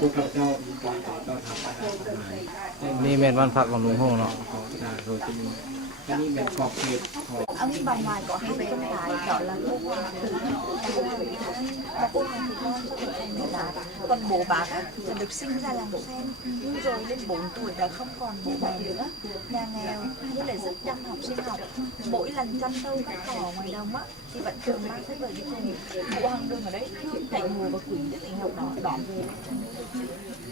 พวกเราเจ้ามีการต้อนรับอาหารอาหาร นี่แม่นบ้านพักของลุงโฮเนาะ ของโดยที่นี่อันนี้เป็นขอบเขตของ Ông bà ngoài có hai con gái gọi là cô Hoa và cô này thì con cho được thành là còn bố bác á, thì được sinh ra làng sen nhưng rồi lên 4 tuổi đã không còn bố mẹ nữa, nhà nghèo với lại rất chăm học sinh học, mỗi lần chăn trâu cắt cỏ ngoài đồng á thì vẫn thường mang tới về đi cùng bộ hàng đường ở đấy thầy mùa và quỷ rất tình học đó đón về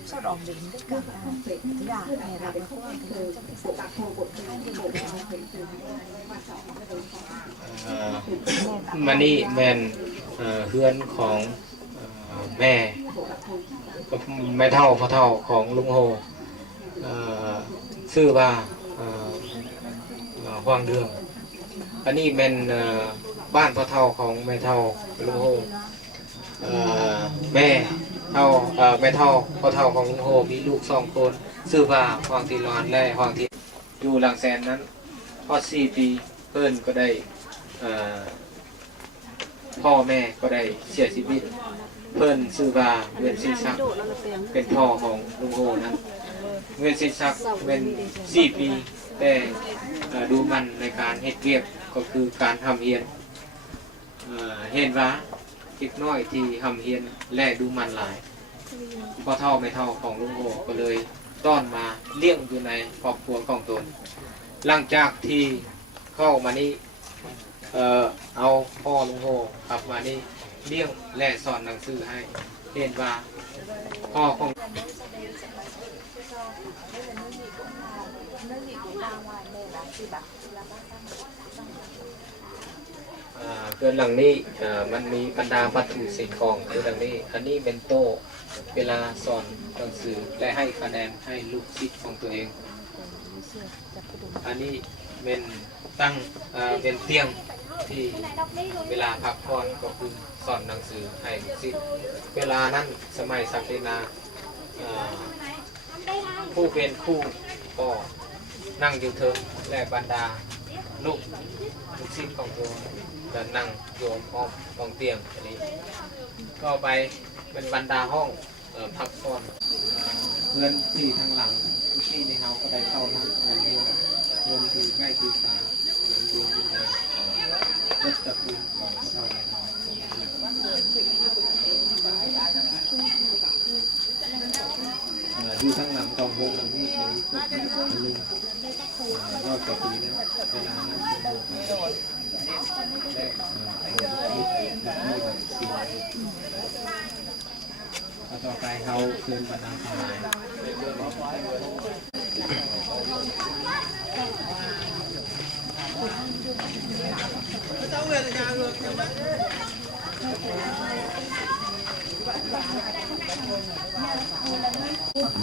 sau đó đến tất cả gà mẹ làm cô hàng thường trong cái sự bạc hồ của hai người bốมานี่แมนเพื่อนของแม่กับแม่เท่าพ่อเท่าของลุงโฮชื่อว่าฮวางเดืองอันนี้เป็นบ้านพ่อเท่าของแม่เท่าลุงโฮแม่เท่าแม่เท่าพ่อเท่าของลุงโฮมีลูก2 คนชื่อว่าฮวางทีรอนและฮวางทีอยู่หลังแสนนั้นพอ4 ปีเพิ่นก็ได้พ่อแม่ก็ได้เสียชีวิตเพิ่นชื่อว่าเวียนศิศักดิ์เป็นพ่อของลุงโฮนั้นเวียนศิศักดิ์เป็น4 ปีแต่ดูมันในการเฮ็ดเวียกก็คือการทำเฮียนเห็นว่าเด็กน้อยที่ทำเฮียนและดูมันหลายพ่อเฒ่าแม่เฒ่าของลุงโฮก็เลยต้อนมาเลี้ยงอยู่ในครอบครัวของตนหลังจากที่เข้ามานี่เอาพ่อลุงโฮกลับมานี่เลี้ยงและสอนหนังสือให้เห็นว่าพ่อของเกินหลังนี้มันมีบรรดาวัตถุสิ่งของคือดังนี้อันนี้เป็นโต๊ะเวลาสอนหนังสือและให้คะแนนให้ลูกศิษย์ของตัวเองอันนี้เป็นตั้งเป็นเตียงที่เวลาพักผ่อนก็คือสอนหนังสือให้ลูกศิษย์เวลานั้นสมัยศักดินาผู้เป็นครูก็นั่งอยู่เทิงและบรรดาลูกศิษย์ของตัวจะนั่งโยมอ้อมตรงเตียงอันนี้ก็ไปเป็นบรรดาห้องพักผ่อนเพื่อนที่ทางหลังที่ในเฮาก็ได้เข้านั่งเพื่อนที่ใกล้ที่ตาเพื่อนที่ในรัชกุลของเท่าไหร่อยู่ทางหลังตองวงหลังที่เขาลุงรอบต่อปีแล้วเวลานั้นได้ต่อไปเขาเชิญบรรดาทั้งหลาย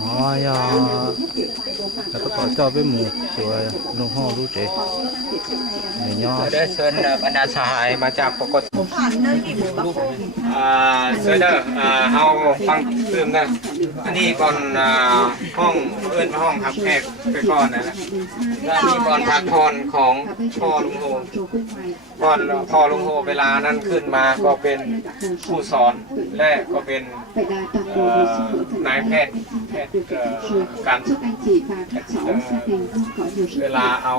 อ๋อยาแล้วก็เจ้าไปหมู่สวยลุงโฮรู้เจ๊เนี่ย ได้เชิญบรรดาสหายมาจากปกติเชิญเฮาฟังเติมนะอันนี้ก่อนห้องเอื้อนห้องทับแขกไปก่อนนะแล้วนี่ก่อนพักผ่อนของพ่อลุงโฮก่อนพ่อลุงโฮเวลานั้นขึ้นมาก็เป็นผู้สอนและก็เป็นนายแพทย์การเวลาเอา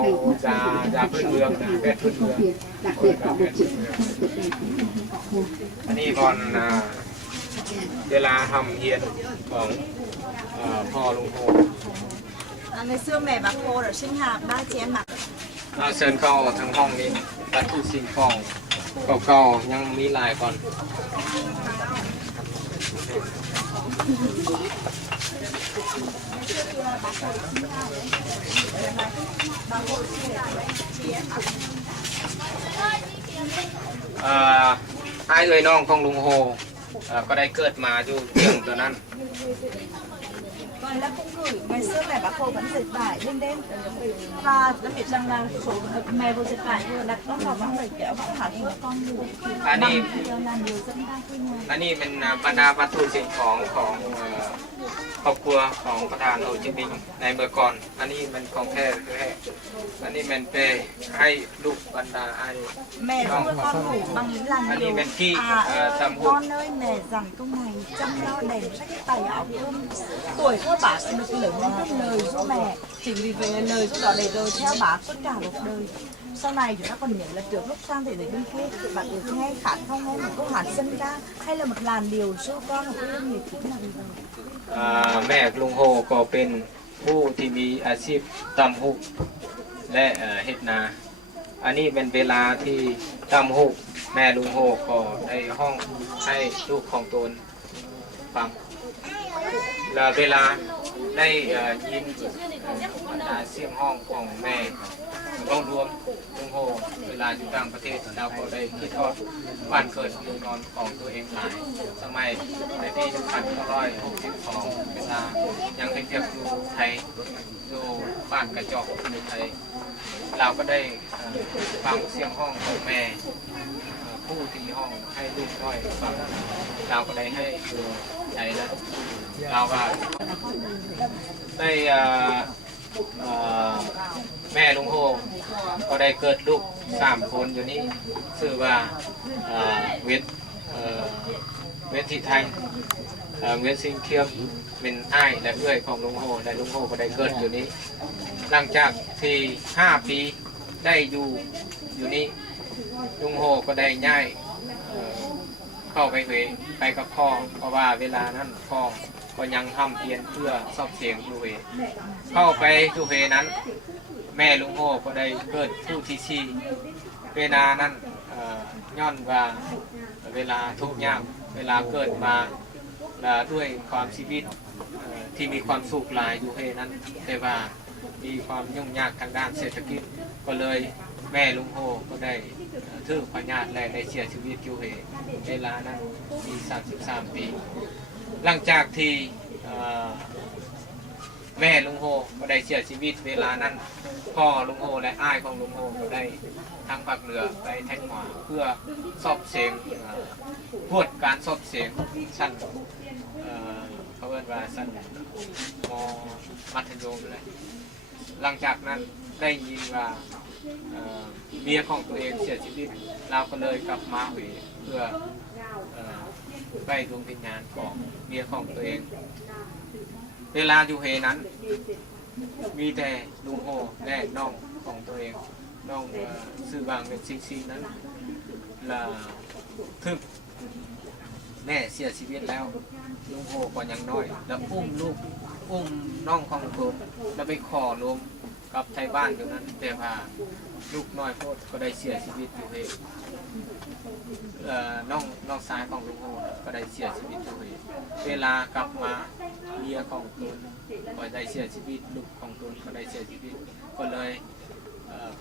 ยาพื้นเมืองแพทย์พื้นเมืองอันนี้ก่อนเวลาทำเฮียนของพ่อลุงโฮngày xưa mẹ bác cô ở sinh hoạt 3 chị em mặc เชิญเข้าทั้งห้องนี้วัตถุสิ่งของเก่าๆยังมีหลายก่อนไอ้เอ๋ยน้องของลุงโฮก็ได้เกิดมาอยู่เรื่องตัวนั้น là cũng gửi ngày xưa mẹ bác cô vẫn dệt vải đêm đêm và nó biết rằng là số mẹ vừa dệt vải vừa đặt nó vào băng vải kéo băng hẳn của con ngủอันนี้ là nhiều dân đang quê nhà อันนี้เป็นบรรดาวัตถุสิ่งของครอบครัวของประธานโฮจิมินห์ในเมื่อก่อนอันนี้มันของแท้ อันนี้มันเป็นให้ลูกบรรดาไอ้ Mẹ giúp con ngủ bằng những làn Anh đi điệu. bên kia, tầm hụt. Con ơi, mẹ dặn câu này chăm lo đèn sách tài áo cơm. Tuổi thơ bà sẽ được lớn lên biết lời giúp mẹ. Chính vì vậy lời giúp đó để rồi theo bà suốt cả cuộc đời. Sau này chúng ta còn nhớ là trước lúc sang thế giới bên kia, bạn được nghe khát không nghe một câu hát dân ca hay là một làn điệu giúp con hoặc cái nghiệp chính là gì đâu. แม่ลุงโฮก็เป็นผู้ที่มีอาชีพตำหุกและเฮ็ดนา อันนี้เป็นเวลาที่ตำหุกแม่ลุงโฮก็ได้ห้องให้ลูกของตนฟังและเวลาได้ยินเสียงห้องของแม่ต้องรวมลุงโฮเวลาอยู่ต่างประเทศเราก็ได้คิดทอดบ้านเกิดเมืองนอนของตัวเองหลายสมัยในปี1962เวลายังเป็นเพียงอยู่ไทยอยู่บ้านกระจอกอยู่ไทยเราก็ได้ฟังเสียงห้องของแม่ผู้ที่ห้องให้ลูกน้อยฟังเราก็ได้ให้ดูใจแล้วเราก็ได้แม่ลุงโฮก็ได้เกิดลูก3 คนอยู่นี่ชื่อว่าเวททิไทยเวทสิงเทียมเป็นอ้ายและเอื้อยของลุงโฮและลุงโฮก็ได้เกิดอยู่นี้หลังจากที่5 ปีได้อยู่นี่ลุงโฮก็ได้ย้ายเข้าไปไปกับพ่อเพราะว่าเวลานั้นพ่อก็ยังทำเพียรเพื่อสอบเสียงยูเวเข้าไปยูเวนั้นแม่ลุงโฮก็ได้เกิดผู้ที่ชีเวลานั้นย้อนว่าเวลาทุกข์ยากเวลาเกิดมาด้วยความชีวิตที่มีความสุขหลายยูเวนั้นแต่ว่ามีความยุ่งยากทางด้านเศรษฐกิจก็เลยแม่ลุงโฮก็ได้ถือพญาติและได้เสียชีวิตยูเวเวลานั้นมี33 ปีหลังจากที่แม่ลุงโฮก็ได้เสียชีวิตเวลานั้นพ่อลุงโฮและอ้ายของลุงโฮก็ได้ทั้งภาคเหนือไปแท่งหมาเพื่อสอบเสียงพวดการสอบเสียงชั้นเขาเรียกว่าชั้นม.มัธยมเลยหลังจากนั้นได้ยินว่าเมียของตัวเองเสียชีวิตเราก็เลยกลับมาหวยเพื่อไปดวงวิญญาณของเมียของตัวเองเวลาอยู่เฮนั้นมีแต่ลุงโฮและน้องของตัวเองน้องซื้อบางเป็นซิงนั้นละทึกแม่เสียชีวิตแล้วลุงโฮก็ยังน้อยแล้วอุ้มน้องของตัวแล้วไปขอลมกับไทยบ้านอยู่นั้นแต่ว่าลูกน้อยโพดก็ได้เสียชีวิตอยู่เฮน้องสายของลุงโฮก็ได้เสียชีวิตอยู่เฮเวลากลับมาเมียของตนก็ได้เสียชีวิตลูกของตนก็ได้เสียชีวิตก็เลย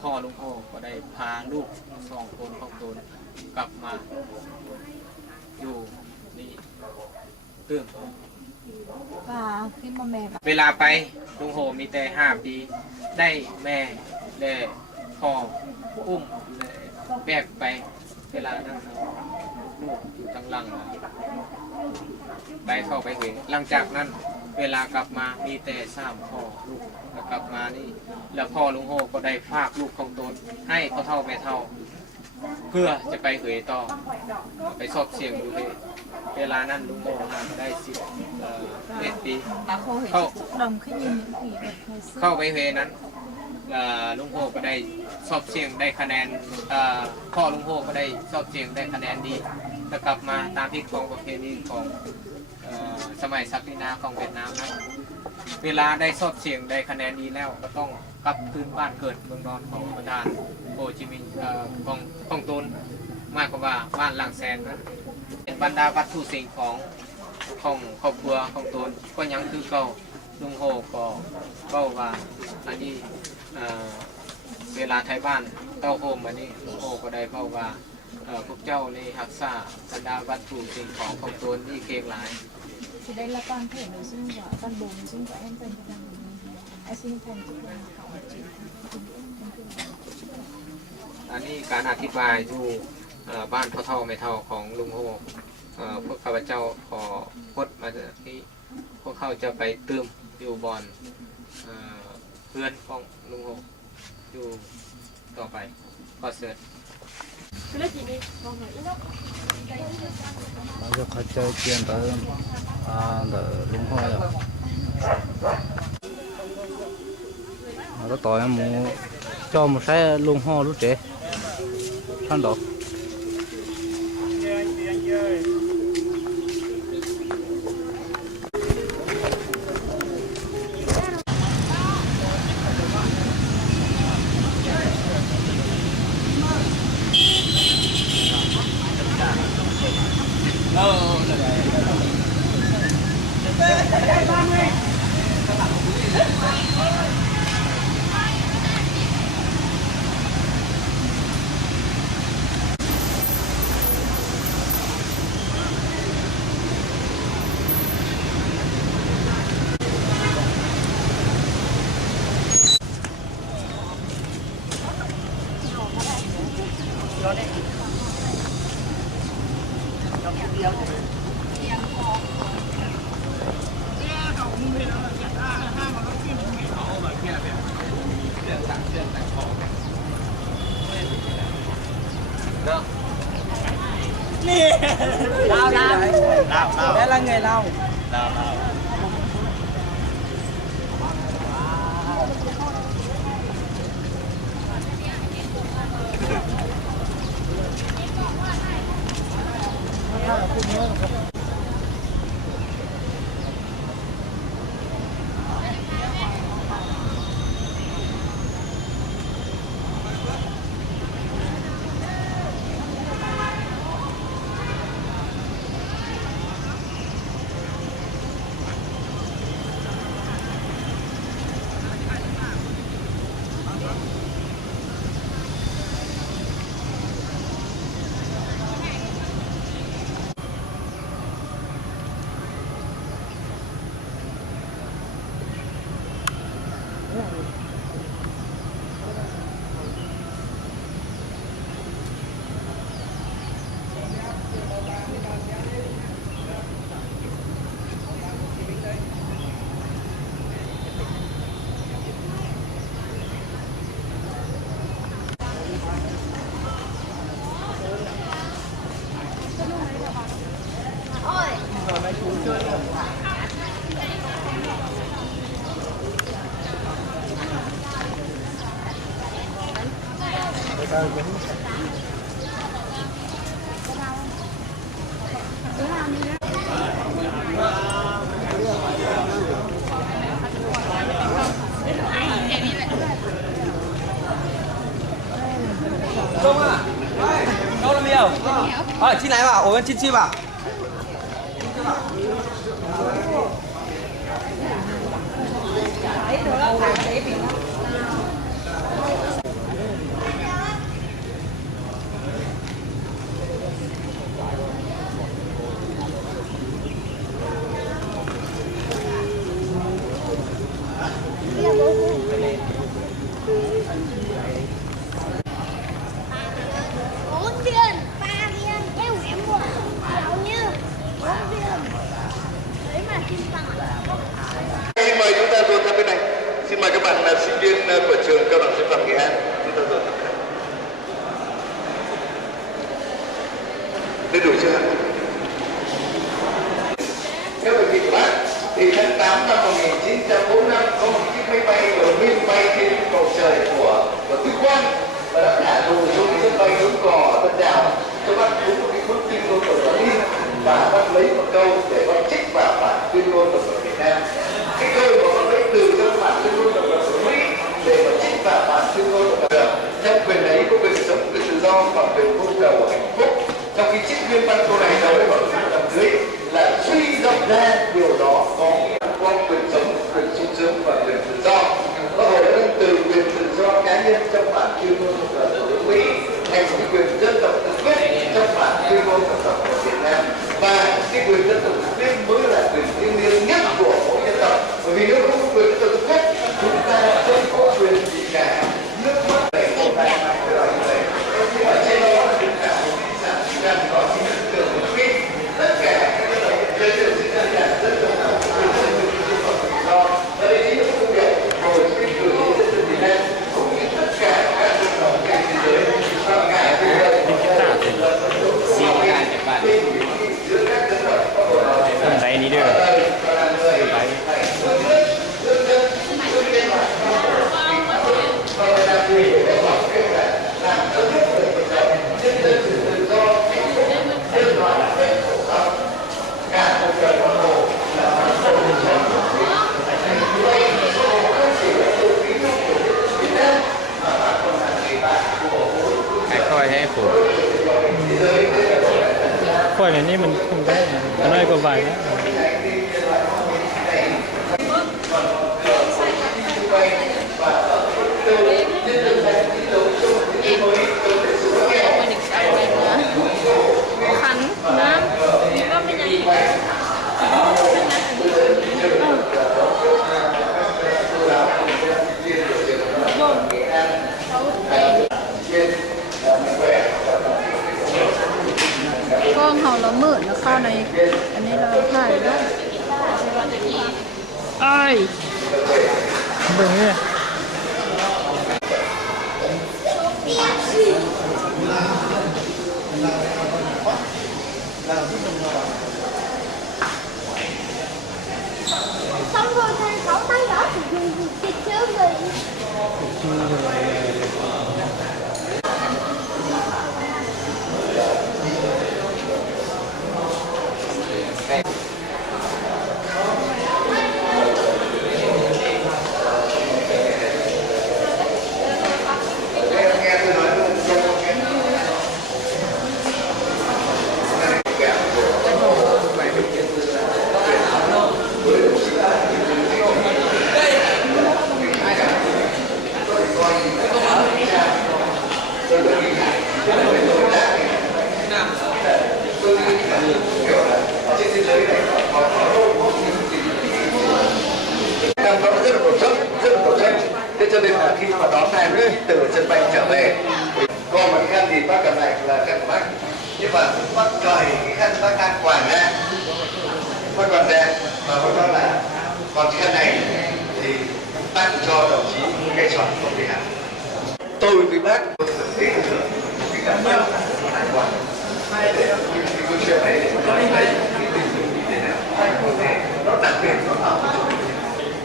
พ่อลุงโฮก็ได้พาลูก2 คนของตนกลับมาอยู่นี่ตึ้ง Và khi mà mẹ เวลาไปลุงโฮมีแต่5 ปีได้แม่และพ่ออุ้มแบกไปเวลานั้นลูกอยู่ทางหลังไปเข้าไปเห็นหลังจากนั้นเวลากลับมามีแต่3 พ่อลูกแล้วกลับมานี่แล้วพ่อลุงโฮก็ได้ฝากลูกของตนให้พ่อเฒ่าแม่เฒ่าเพื่อจะไปเหยต่อไปสอบเสียงอยู่เวลานั้นลุงโฮได้11 ปี bà khô thì xúc động khi nhìn những kỷ vật hồi xưa เข้าไปเวนั้นลุงโฮก็ได้สอบเสียงได้คะแนนพ่อลุงโฮก็ได้สอบเสียงได้คะแนนดีแล้วกลับมาตามที่ของประเพณีของสมัยศักดินาของเวียดนามนะเวลาได้สอบเสียงได้คะแนนดีแล้วก็ต้องกลับคืนบ้านเกิดเมืองนอนของประธานโฮจิมินห์ของตนมากกว่าบ้านหลังแสนนะบรรดาวัตถุสิ่งของครอบครัวของตนก็ยังคือเก่าลุงโฮก็ว่าอันนี้เวลาไทยบ้านเต้าโฮมอันนี้ลุงโฮก็ได้เล่าว่าพวกเจ้าในรักษาบรรดาวัตถุสิ่งของตนที่เก่งหลาย thì đây là toàn thể nội dung của toàn bộ nội dung của em dành cho bạn em xin thành chúc bạn học chị อันนี้การอธิบายอยู่บ้านพ่อเฒ่าแม่เฒ่าของลุงโฮพวกข้าพเจ้าขอพดมาจากที่พวกเขาจะไปเติมอยู่บอนเพื่อนของลุงโฮ อยู่ต่อไปขอเสิร์ช bây giờ khai chơi chuyện tới đỡ lung hoa rồi nó tỏi em mua cho một xe lung hoa lúc trẻ ăn đó Đây là nghề lau. Không à? Đâu là miêu? Chi này vào, ủa chi vào. Xin mời chúng ta dồn sang bên này. Xin mời các bạn là sinh viên của trường Cao đẳng Sư phạm Nghệ An. Chúng ta dồn sang bên này. Đến đủ chưa? Theo bài kịch của bác, thì tháng 8 năm 1945 có một chiếc máy bay ở nguyên bay trên bầu trời của Tuyên Quang và đã thả dù xuống cái sân bay hướng cò ở Tân Trào cho bác trúng một cái bức tuyên ngôn của Lenin và bác lấy một câu để bác trích vào bản tuyên ngôn độc lập Việt Nam. Cái câu mà bác lấy từ trong bản tuyên ngôn độc lập của Mỹ để mà trích vào bản tuyên ngôn độc lập. Trong quyền ấy có quyền sống, quyền tự do và quyền vô cầu của hạnh phúc. Trong khi trích nguyên văn câu này nói với bọn chúng ta dưới là suy rộng ra điều đó có quyền sống, quyền sung sướng và quyền tự do. Bác Hồ đã nâng từ quyền tự do cá nhân trong bản tuyên ngôn độc lập của nước Mỹ thành một quyền dân tộc tự quyết trong bản tuyên ngôn độc lập của Việt Nam. Và cái quyền dân tộc tự quyết mới là quyền thiêng liêng nhất của mỗi dân tộc. Bởi vì nếu không có quyền dân tộc tự quyết, chúng ta không có quyền gì cả. Nước mắt này không phải là cái loại như vậy. Nhưng mà trên đó là chúng ta một cái sản sinh ra có chính là tưởng của Mỹ. Tất cả các dân tộc trên đều sinh ra là dân tộc quyền dân tộc tự do. Và đây chính là công việc của cái quyền dân tộc Việt Nam cũng như tất cả เบิ่งนี่ xong rồi thầy sáu tay đó thì dùng kịch chứ gì. Thế cho nên là khi mà đón hai đứa từ sân bay trở về, còn một khăn thì bác cầm này là khăn của bác, nhưng mà bác cởi cái khăn bác đang quàng ra, bác quàng ra và bác nói là còn cái khăn này thì tặng cho đồng chí cây chọn không bị hạn. Tôi với bác cái cảm giác hài hòa. Cái câu chuyện này để nói đây cái tình hình như thế nào, nó đặc biệt nó ở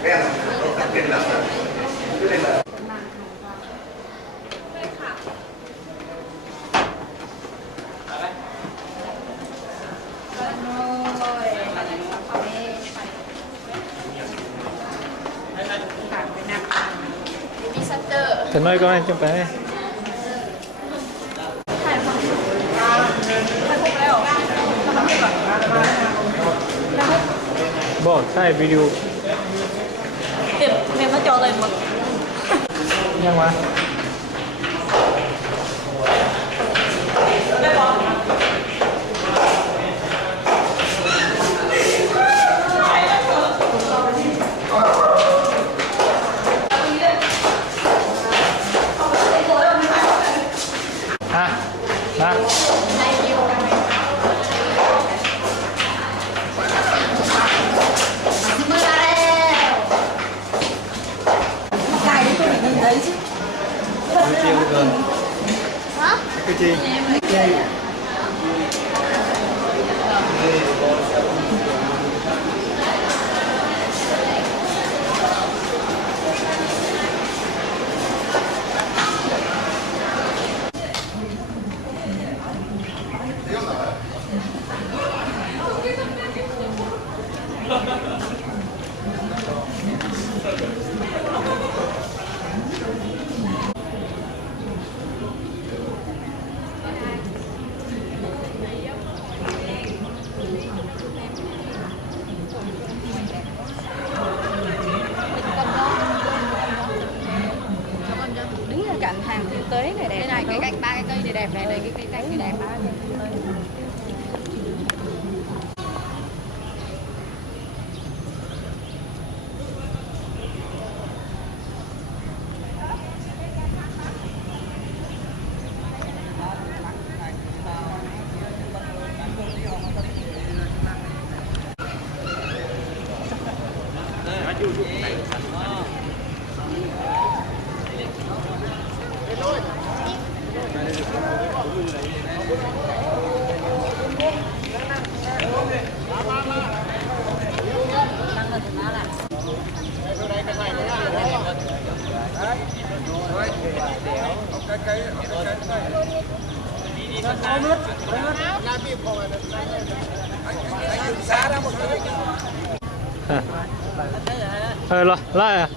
cái em nó đặc biệt lắm. Cho nên là Thầy nói con anh trong cái bỏ thay video Em nó cho tôi một nhưng mà cạnh hàng kinh tế này đẹp này, cái cạnh ba cái cây này đẹp này, cái cây cạnh này đẹp ba. Rồi, lại à?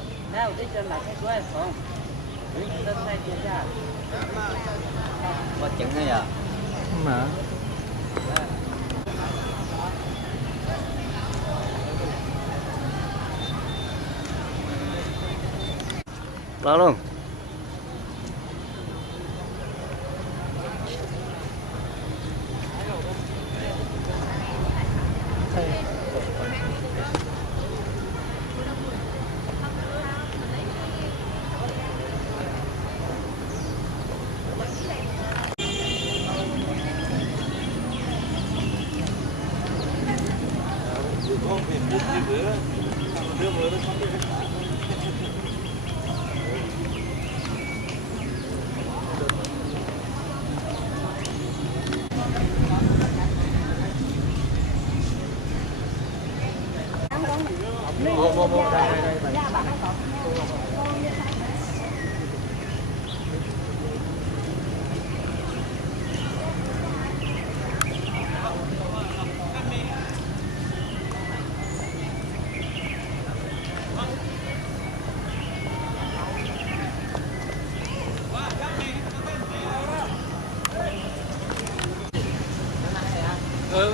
Có chừng hay à? Mà Đó luôn.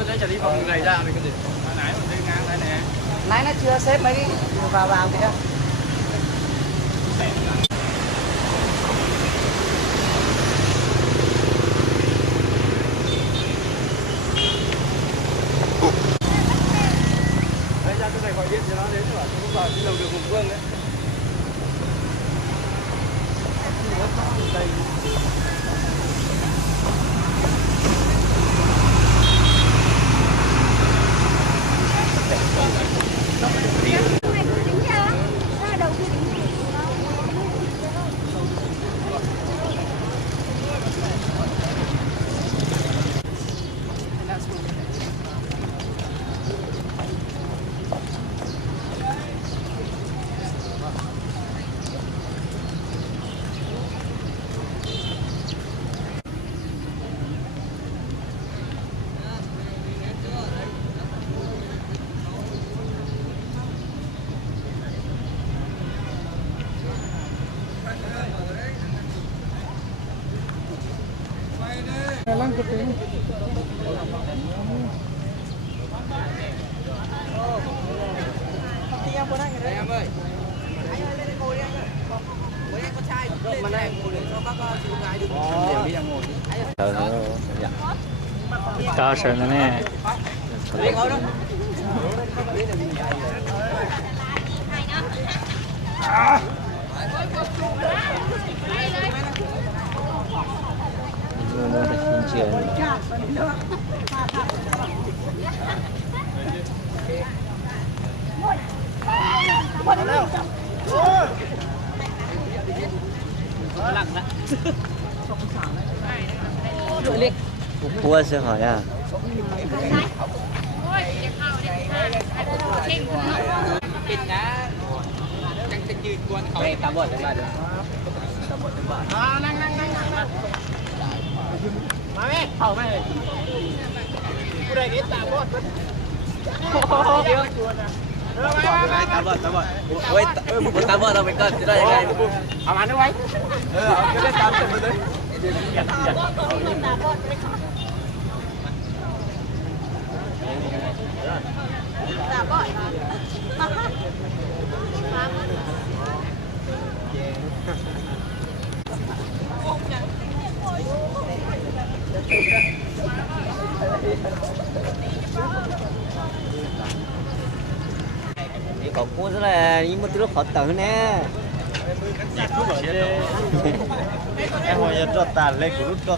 Đấy chả đi phòng này ra này cái gì? Nãy mình đi ngang đây nè. Nãy nó chưa xếp mấy cái vào kìa. Đấy ra cái này gọi điện cho nó đến bảo chúng vào đi đầu đường Hùng Vương đấy. Đây. Cho sợ nữa nè. Cua sẽ hỏi à? Ôi, một tám vợ đâu phải cân, thế đây này.เอามาด้วยเอาได้ตามเสร็จเลย 이 겉보스라 이모들로 걷다 그네. em hồi giờ tàn lên của lúc đó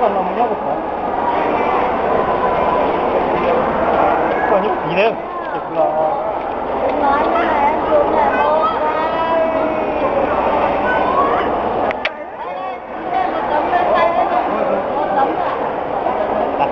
còn lòng nhau của còn những gì đâu chụp là nói như này em xuống nhà một tấm lên tay hết một tấm à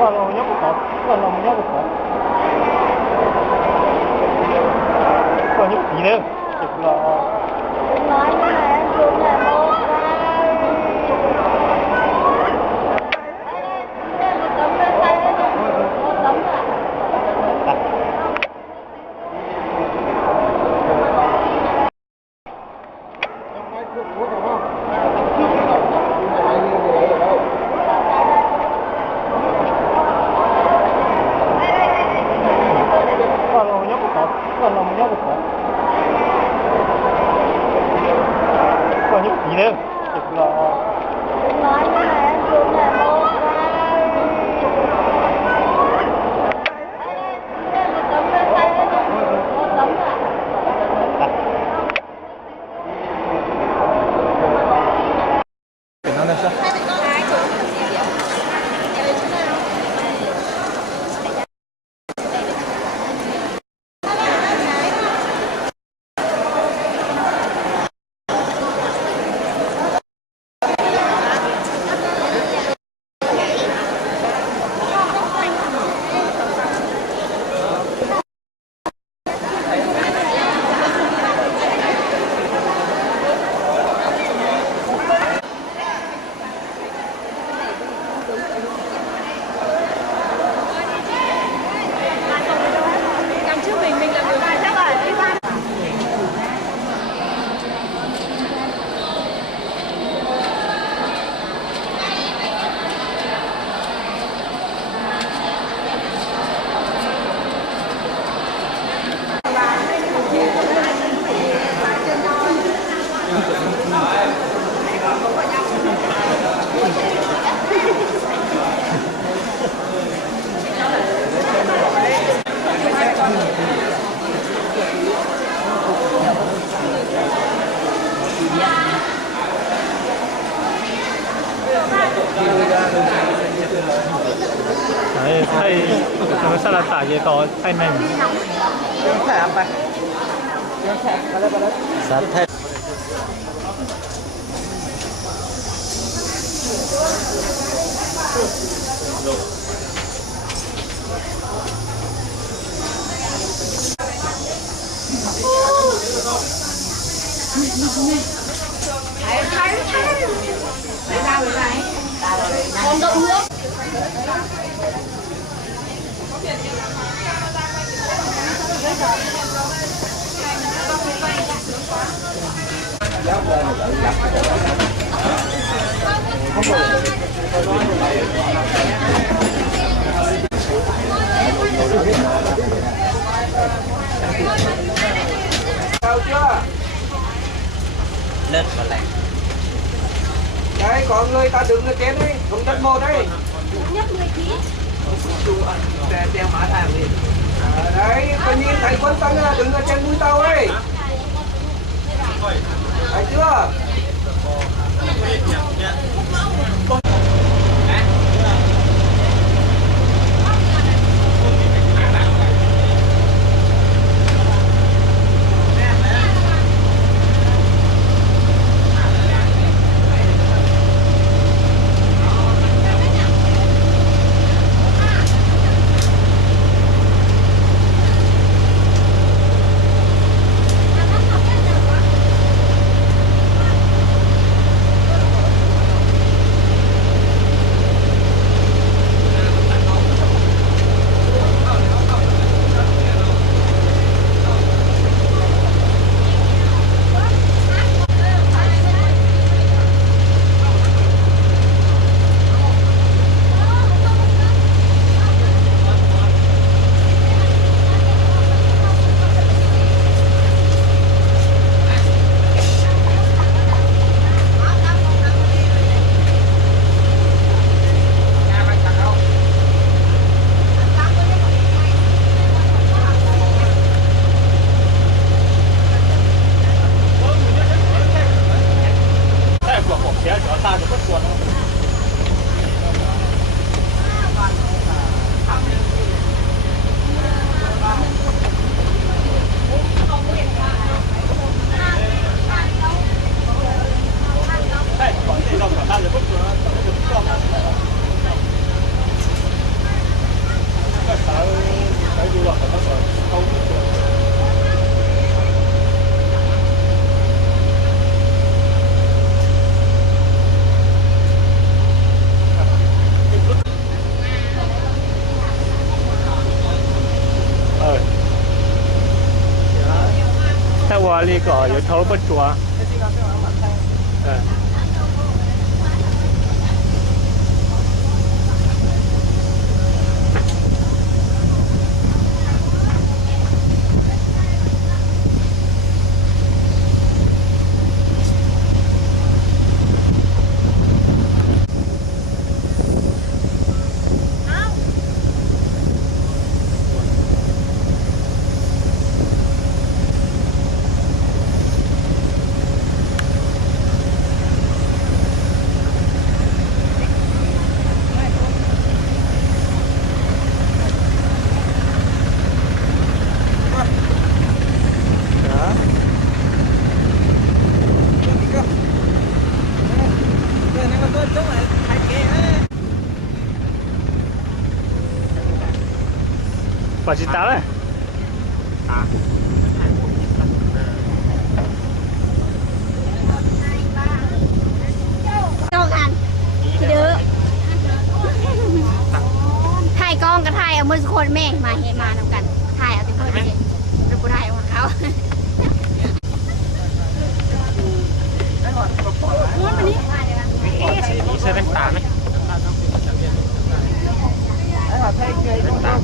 còn lòng nhau của còn lòng nhau của còn những gì đâu chụp là nói như này em xuống nhà một tấm lên tay hết một tấm à còn lòng nhau của còn lòng nhau của còn những gì đâu chụp là nói như này em xuống nhà một tấm lên tay hết một tấm à Cái nó là sao? Đấy, thay nó sao là tả cái có thay mình sát thay còn đậu nước Lên và lẹt. Đấy, có người ta đứng ở trên đấy, không đất một đấy. nhất 10 kg Đeo mã thằng đi. Đấy, có nhìn thấy quân tăng là đứng ở trên mũi tàu ấy. Thấy chưa? qua đi có yếu thấu bất chúa Bà chị táo này con anh thì đượcถ่ายกล้องกับถ่ายเอามือสักคนแม่มาเห็นมานำกันถ่ายเอาติดมือดิแล้วกูถ่ายของเขาใช้เป็นตาไหมเป็นตา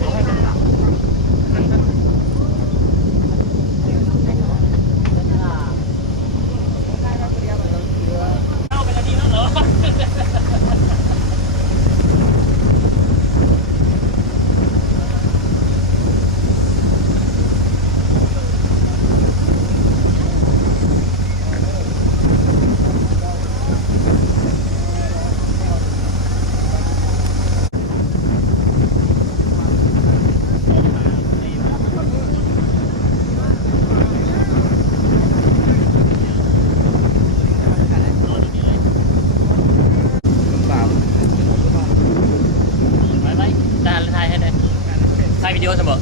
ถ่ายวิดีโอเสมอ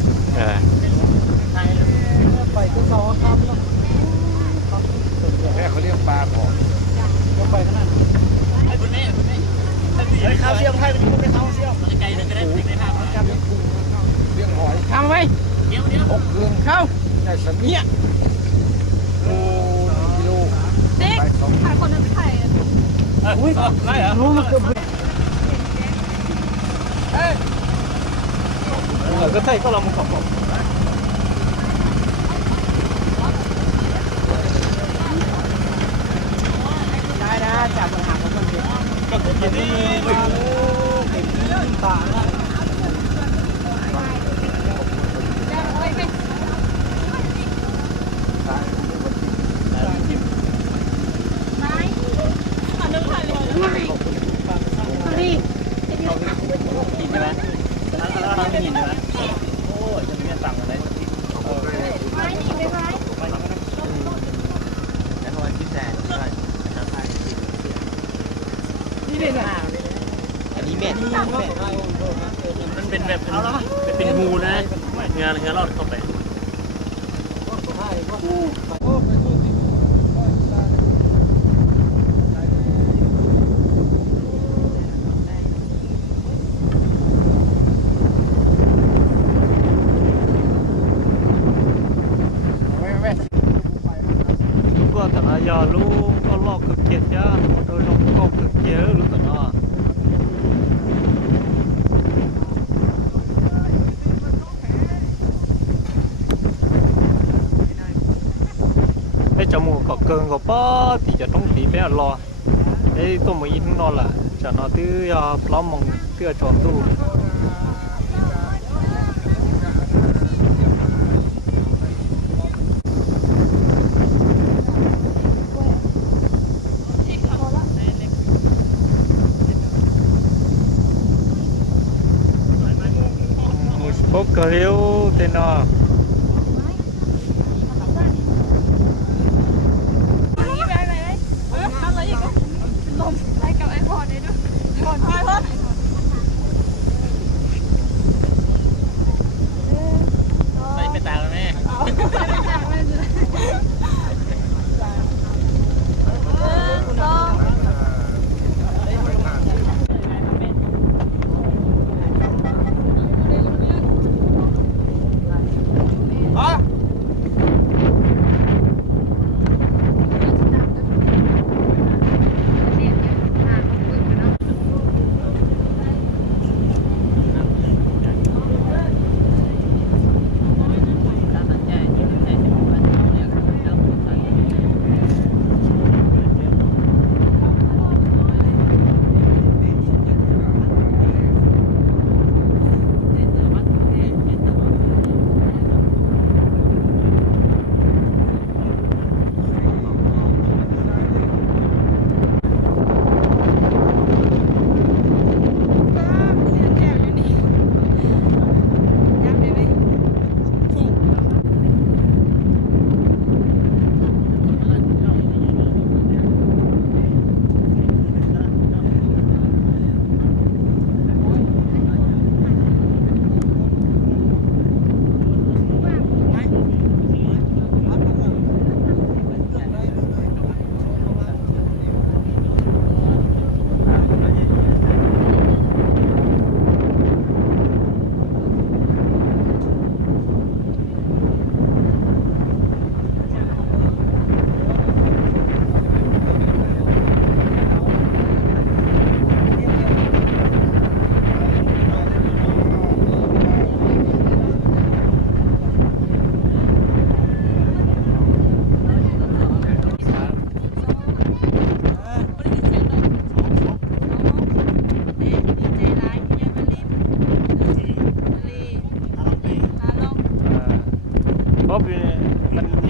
ไปก็สองคำแล้วแม่เขาเรียกปลาของก็ไปขนาดนั้นไอ้บุญแม่ไอ้ข้าวเสี้ยมให้ไปดูไปข้าวเสี้ยมไกลเลยก็ได้ในภาพการเลี้ยงหอยข้าวไหมเดี๋ยว6เครื่องข้าวใหญ่สันเนี่ยโอ้กิโลเด็กถ่ายคนนั้นไปถ่ายอุ้ยไม่เหรอรู้มันเกือบก็ใช่ก็เรามันขอบได้นะจับปัญหาของมันเองก็เห็นนี่เห็นตามันเป็นแบบเป็นงูนะงานรอดเข้าไปก็แต่ละยาลูกก็ลอกcực kiệt chứ một đôi lông câu cực kiệt lúc đó cho mua có cơn có bó thì cho trong tí bé lo đấy tôi mới in nó là cho nó từ plum mong từ tròn tu một số cờ hiếu tên nó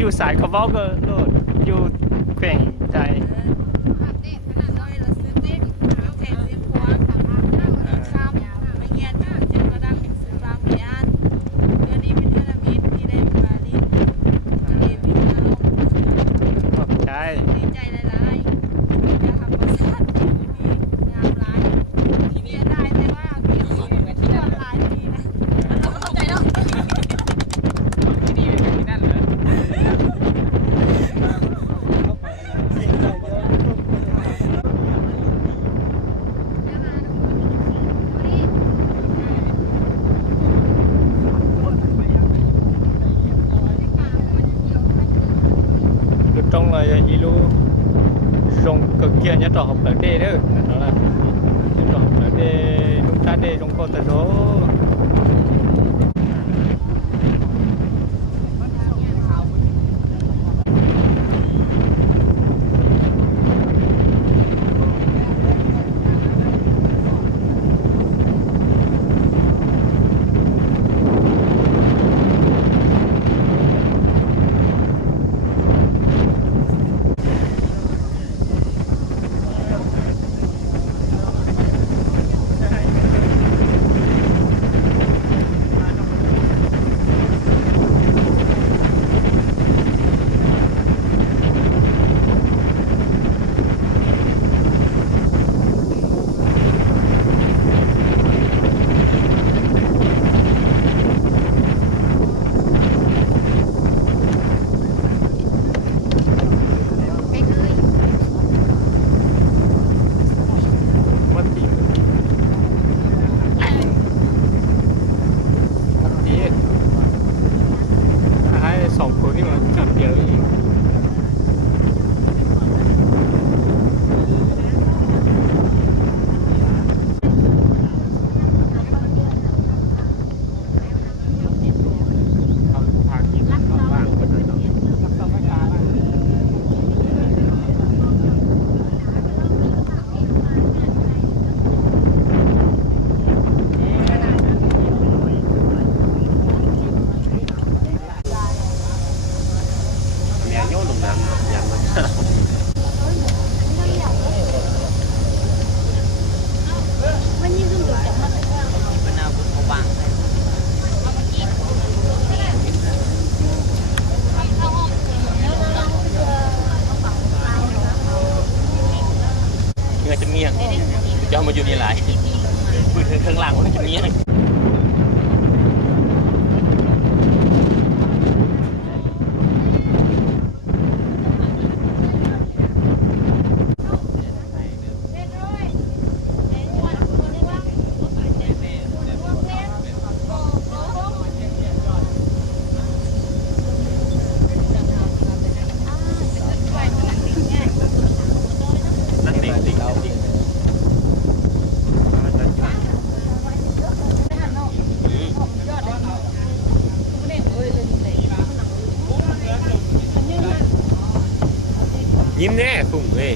อยู่สายกระบอกก็โลดอยู่แข่งใจขอบใจtrong là ilu trong cực kia nhớ trò học ở đây đó đó là trò học ở đây chúng ta đây trong con tay số cho mà dùng đi lại bự thường làm nó chừng nhéยิ้มแน่ฝุ่งเลย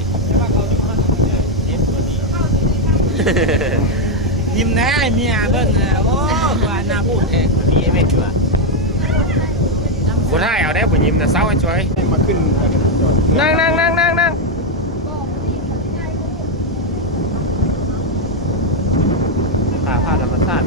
ยิ้มแน่เมียเบิ้ลโอ้ว่าน่าพูดเองมีไม่ชัวร์กูได้เอาได้ผมยิ้มนะเศร้าอันช่วยมาขึ้นนั่งผ้าธรรมชาติ